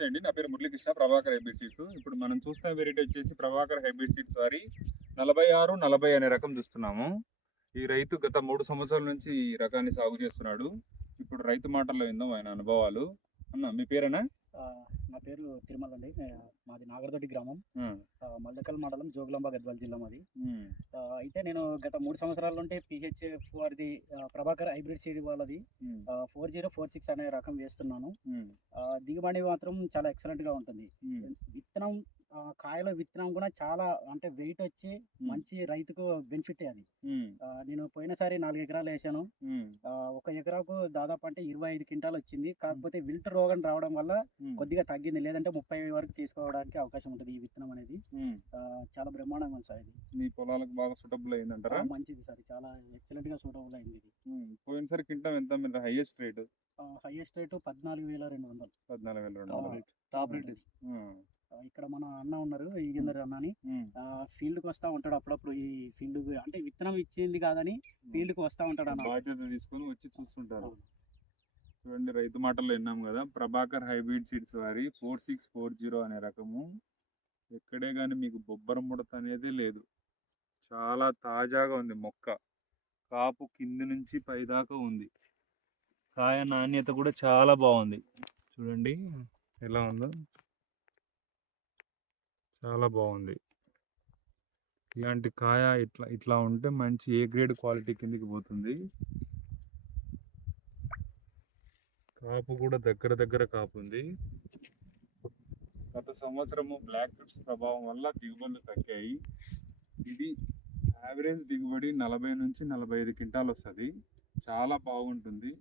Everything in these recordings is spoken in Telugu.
నమస్తే అండి. నా పేరు మురళీకృష్ణ ప్రభాకర్ హైబ్రిడ్ సీడ్స్ ఇప్పుడు మనం చూస్తున్న వెరైటీ వచ్చేసి ప్రభాకర్ హైబ్రిడ్ సీడ్స్ వారి నలభై ఆరు నలభై అనే రకం చూస్తున్నాము. ఈ రైతు గత మూడు సంవత్సరాల నుంచి ఈ రకాన్ని సాగు చేస్తున్నాడు. ఇప్పుడు రైతు మాటల్లో విందాం ఆయన అనుభవాలు. అన్న మీ పేరేనా? నా పేరు తిరుమల అండి. మాది నాగరదొడ్డి గ్రామం. మల్లకల్ మండలం జోగులాంబ గద్వాల జిల్లా మాది. అయితే నేను గత మూడు సంవత్సరాల నుండి పిహెచ్ఎఫ్ వారిది ప్రభాకర్ హైబ్రిడ్ సీడ్ వాళ్ళది. ఫోర్ జీరో ఫోర్ సిక్స్ అనే రకం వేస్తున్నాను. దిగుబడి మాత్రం చాలా ఎక్సలెంట్గా ఉంటుంది. ఉమ్, విత్తనం కాయలో విత్తనం కూడా చాలా అంటే వెయిట్ వచ్చి మంచి రైతుకు బెనిఫిట్ అది. నేను పోయినసారి నాలుగు ఎకరాలు వేసాను. ఒక ఎకరాకు దాదాపు అంటే ఇరవై ఐదు క్వింటాలు వచ్చింది. కాకపోతే విల్ట్ రోగం రావడం వల్ల కొద్దిగా తగ్గింది. లేదంటే ముప్పై వరకు తీసుకోవడానికి అవకాశం ఉంటుంది ఈ విత్తనం అనేది. చాలా బ్రహ్మాండంగా ఉంది సార్ ఇది. మీ పొలాలకు బాగా సూటబుల్ అయిందంటారా? ఆ, మంచిది సార్. చాలా ఎక్సలెంట్గా సూటబుల్ అయింది ఇది. పోయినసారి కింటం ఎంత? మీరు హైయెస్ట్ రేట్ హైయెస్ట్ రేటు పద్నాలుగు వేల రెండు వందలు. పద్నాలుగు వేల రెండు వందలు. టాప్ రేట్ ఇక్కడ మన అన్న ఉన్నారు ఈగిందర్ అన్న అని ఫీల్డ్కి వస్తా ఉంటాడు అప్పుడప్పుడు ఈ ఫీల్డ్ అంటే విత్తనం ఇచ్చింది కాదని ఫీల్డ్కి వస్తా ఉంటాడు అన్న. బాధ్యత తీసుకొని వచ్చి చూస్తుంటారు. చూడండి రైతు మాటల్లో విన్నాం కదా ప్రభాకర్ హైబ్రిడ్ సీడ్స్ వారి ఫోర్ సిక్స్ ఫోర్ జీరో అనే రకము. ఎక్కడే కానీ మీకు బొబ్బరం ముడత అనేది లేదు. చాలా తాజాగా ఉంది మొక్క. కాపు కింది నుంచి పైదాకా ఉంది. కాయ నాణ్యత కూడా చాలా బాగుంది. చూడండి ఎలా ఉందో. చాలా బాగుంది. ఇలాంటి కాయ ఇట్లా ఇట్లా ఉంటే మంచి ఏ గ్రేడ్ క్వాలిటీ కిందికి పోతుంది. కాపు కూడా దగ్గర దగ్గర కాపు ఉంది. గత సంవత్సరము బ్లాక్ ట్రిప్స్ ప్రభావం వల్ల దిగుబడులు తగ్గాయి. ఇది యావరేజ్ దిగుబడి నలభై నుంచి నలభై ఐదు క్వింటాలు వస్తుంది. చాలా బాగుంటుంది.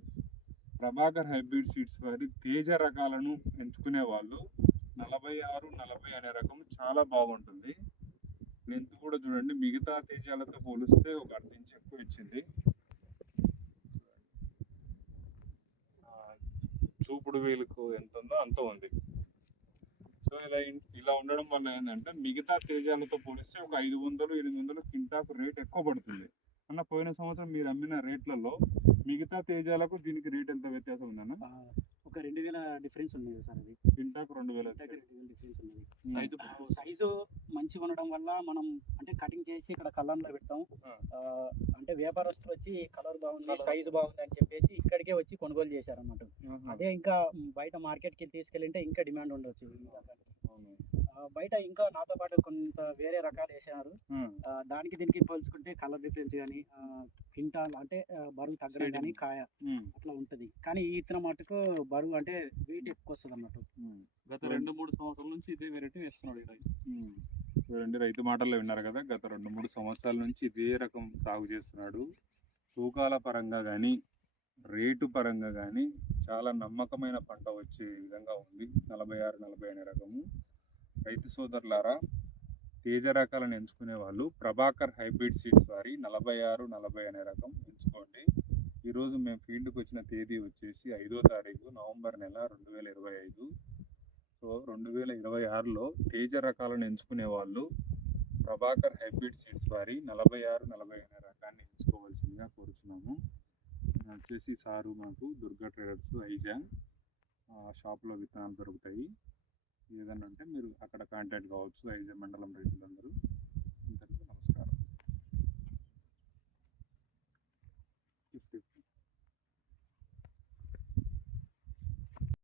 ప్రభాకర్ హైబ్రిడ్ సీడ్స్ వారి తేజ రకాలను ఎంచుకునే వాళ్ళు నలభై ఆరు నలభై అనే రకం చాలా బాగుంటుంది. లెంత్ కూడా చూడండి మిగతా తేజాలతో పోలిస్తే ఒక అర్ధ ఇంచ్ ఎక్కువ ఇచ్చింది. చూపుడు వేలుకు ఎంత ఉందో అంత ఉంది. సో ఇలా ఇలా ఉండడం వల్ల ఏంటంటే మిగతా తేజాలతో పోలిస్తే ఒక ఐదు వందలు ఎనిమిది వందలు కింటాకు రేట్ ఎక్కువ పడుతుంది. అన్న పోయిన సంవత్సరం మీరు అమ్మిన రేట్లలో మిగతా తేజాలకు దీనికి రేట్ ఎంత వ్యత్యాసం ఉందన్న? ఒక రెండు వేల డిఫరెన్స్ ఉంది సార్ అది? కింటాకు రెండు వేల అంటే రెండు వేల డిఫరెన్స్ ఉంది ఐదు సైజు మంచిగా ఉండడం వల్ల మనం అంటే కటింగ్ చేసి ఇక్కడ కళ్ళంలో పెడతాం. అంటే వ్యాపారస్తులు వచ్చి కలర్ బాగుంది. సైజు బాగుంది. అని చెప్పేసి ఇక్కడికే వచ్చి కొనుగోలు చేశారు అన్నమాట ఆహా. అదే ఇంకా బయట మార్కెట్కి తీసుకెళ్ళింటే ఇంకా డిమాండ్ ఉండొచ్చు. బయట ఇంకా నాతో పాటు కొంత వేరే రకాలు. ఆ, దానికి దీనికి పోల్చుకుంటే కలర్ డిఫరెన్స్ కానీ కింటాల్ అంటే బరువు తగ్గడం. కానీ కాయ. అట్లా ఉంటది కానీ ఈ ఇతర మటుకు బరువు అంటే వెయిట్ ఎక్కువ వస్తుంది అన్నట్టు. గత రెండు మూడు సంవత్సరాల నుంచి ఇదే వెరైటీ వేస్తున్నాడు. చూడండి రైతు మాటల్లో విన్నారు కదా గత రెండు మూడు సంవత్సరాల నుంచి ఇదే రకం సాగు చేస్తున్నాడు తూకాల పరంగా కానీ రేటు పరంగా కానీ చాలా నమ్మకమైన పంట వచ్చే విధంగా ఉంది నలభై ఆరు నలభై అనే రకము రైతు సోదరులారా తేజ రకాలను ఎంచుకునే వాళ్ళు ప్రభాకర్ హైబ్రిడ్ సీడ్స్ వారి నలభై ఆరు నలభై అనే రకం ఎంచుకోండి. ఈరోజు మేము ఫీల్డ్కి వచ్చిన తేదీ వచ్చేసి ఐదో తారీఖు నవంబర్ నెల రెండు వేల ఇరవై ఐదు. సో రెండు వేల ఇరవై ఆరులో తేజ రకాలను ఎంచుకునే వాళ్ళు ప్రభాకర్ హైబ్రిడ్ సీడ్స్ వారి నలభై ఆరు నలభై అనే రకాన్ని ఎంచుకోవాల్సిందిగా కోరుచున్నాము. వచ్చేసి సారు మాకు దుర్గా ట్రేడర్స్ ఐజా షాప్లో విత్తనాలు దొరుకుతాయి. ఏదన్నా ఉంటే మీరు అక్కడ కాంటాక్ట్ కావచ్చు ఐజే మండలం రైతులందరూ. ఇంతకు నమస్కారం.